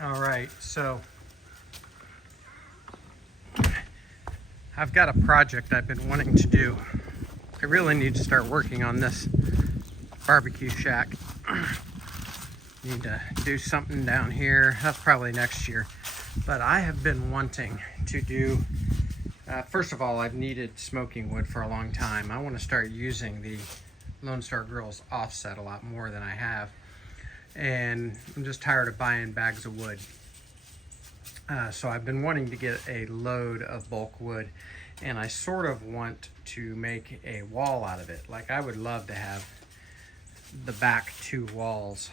All right, so I've got a project I've been wanting to do. I really need to start working on this barbecue shack. Need to do something down here. That's probably next year. But I have been wanting to do, first of all, I've needed smoking wood for a long time. I want to start using the Lone Star Grill's offset a lot more than I have. And I'm just tired of buying bags of wood. So I've been wanting to get a load of bulk wood, and I sort of want to make a wall out of it. Like, I would love to have the back two walls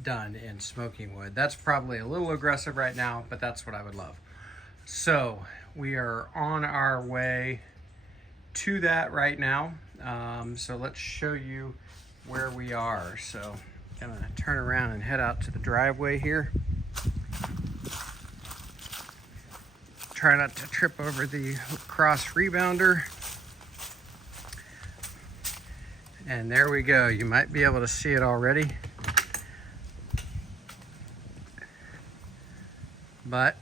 done in smoking wood. That's probably a little aggressive right now, but that's what I would love. So we are on our way to that right now. So let's show you where we are. So I'm gonna turn around and head out to the driveway here. Try not to trip over the cross rebounder. And there we go. You might be able to see it already. But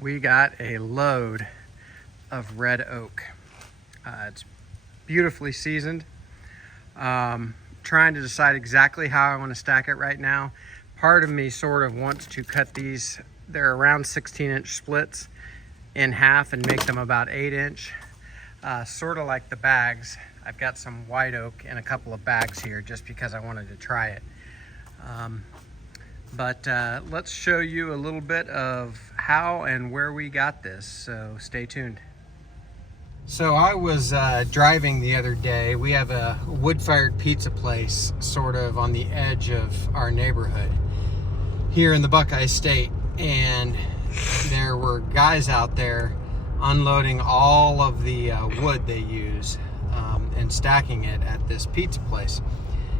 we got a load of red oak. It's beautifully seasoned. Trying to decide exactly how I want to stack it right now. Part of me sort of wants to cut these, they're around 16-inch splits, in half and make them about 8-inch. Sort of like the bags. I've got some white oak in a couple of bags here just because I wanted to try it. But let's show you a little bit of how and where we got this, so stay tuned. So I was driving the other day. We have a wood-fired pizza place sort of on the edge of our neighborhood here in the BuQeye State, and there were guys out there unloading all of the wood they use and stacking it at this pizza place.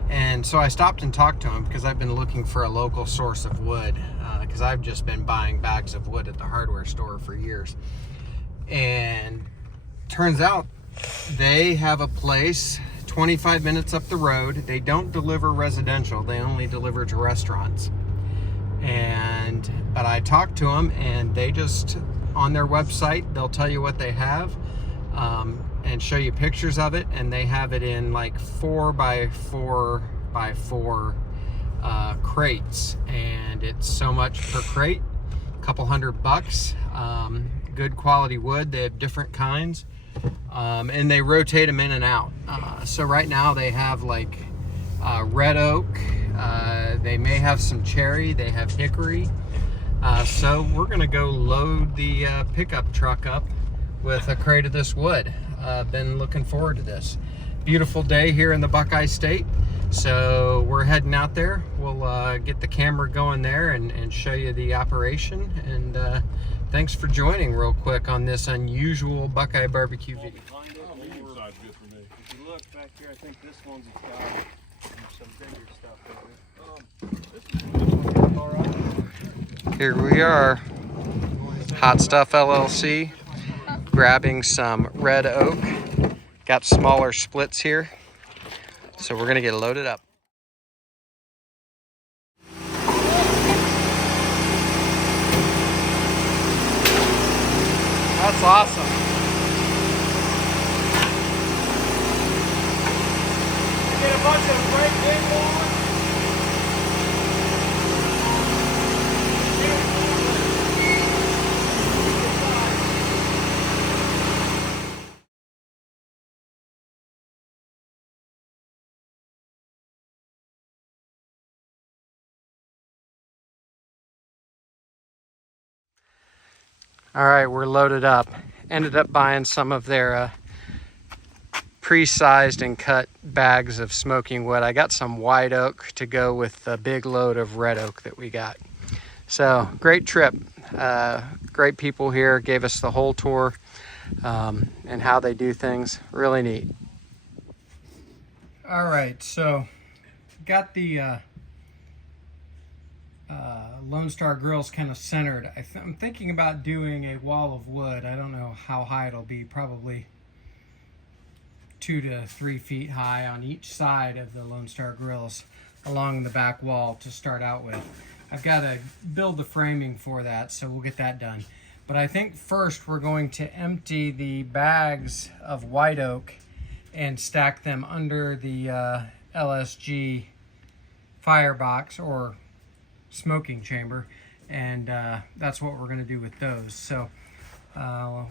And so I stopped and talked to him because I've been looking for a local source of wood, because I've just been buying bags of wood at the hardware store for years. And turns out they have a place 25 minutes up the road. They don't deliver residential, they only deliver to restaurants. But I talked to them, and they just, on their website, they'll tell you what they have and show you pictures of it, and they have it in like 4x4x4 crates, and it's so much per crate, a couple $100. Good quality wood. They have different kinds, and they rotate them in and out. So right now they have like red oak, they may have some cherry, they have hickory. So we're gonna go load the pickup truck up with a crate of this wood. Been looking forward to this. Beautiful day here in the BuQeye State. So we're heading out there. We'll get the camera going there and show you the operation. And thanks for joining real quick on this unusual BuQeye BBQ video. If you look back here, I think this one's got some bigger stuff in it. Here we are, Hot Stuff LLC, grabbing some red oak. Got smaller splits here, so we're gonna get loaded up. That's awesome. Get a bunch of great big ones. All right, we're loaded up. Ended up buying some of their pre-sized and cut bags of smoking wood. I got some white oak to go with the big load of red oak that we got. So great trip. Great people here, gave us the whole tour and how they do things. Really neat. All right, so got the Lone Star Grills kind of centered. I'm thinking about doing a wall of wood. I don't know how high it'll be, probably 2 to 3 feet high on each side of the Lone Star Grills. along the back wall to start out with. I've got to build the framing for that, so we'll get that done. But I think first we're going to empty the bags of white oak and stack them under the LSG firebox or smoking chamber, and that's what we're going to do with those. So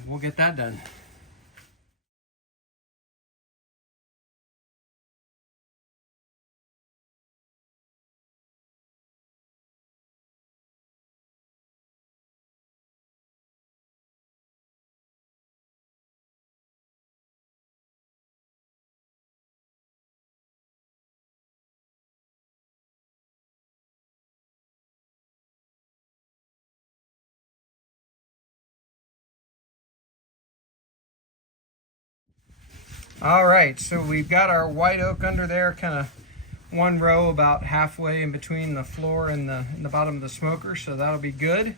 we'll get that done. All right, so we've got our white oak under there, kind of one row about halfway in between the floor and the bottom of the smoker, so that'll be good.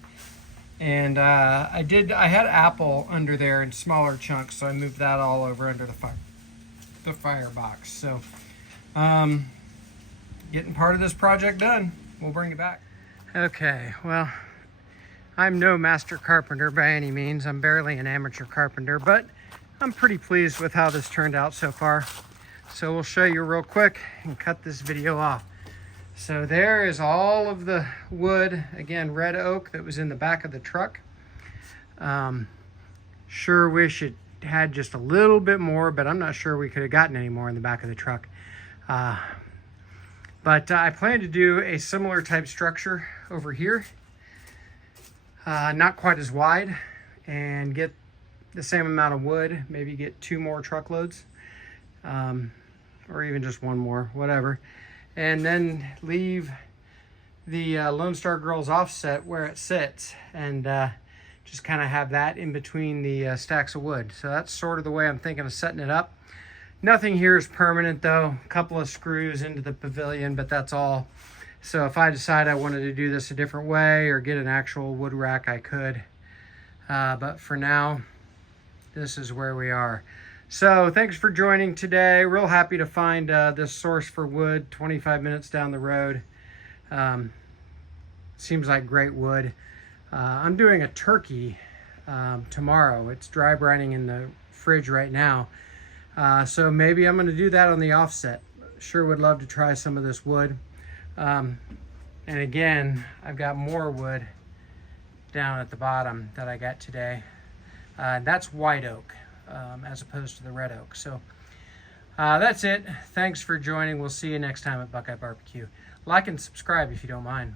And I had apple under there in smaller chunks, so I moved that all over under the firebox. So getting part of this project done. We'll bring it back. Okay, well, I'm no master carpenter by any means. I'm barely an amateur carpenter, but I'm pretty pleased with how this turned out so far. So we'll show you real quick and cut this video off. So there is all of the wood, again, red oak that was in the back of the truck. Sure wish it had just a little bit more, but I'm not sure we could have gotten any more in the back of the truck. But I plan to do a similar type structure over here. Not quite as wide, and get the same amount of wood, maybe get 2 more truckloads, or even just 1 more, whatever. And then leave the Lone Star Girls offset where it sits, and just kind of have that in between the stacks of wood. So that's sort of the way I'm thinking of setting it up. Nothing here is permanent though. A couple of screws into the pavilion, but that's all. So if I decide I wanted to do this a different way or get an actual wood rack, I could. But for now, this is where we are. So thanks for joining today. Real happy to find this source for wood 25 minutes down the road. Seems like great wood. I'm doing a turkey tomorrow. It's dry brining in the fridge right now. So maybe I'm going to do that on the offset. Sure would love to try some of this wood. And again, I've got more wood down at the bottom that I got today. That's white oak as opposed to the red oak. So that's it. Thanks for joining. We'll see you next time at BuQeye BBQ. Like and subscribe if you don't mind.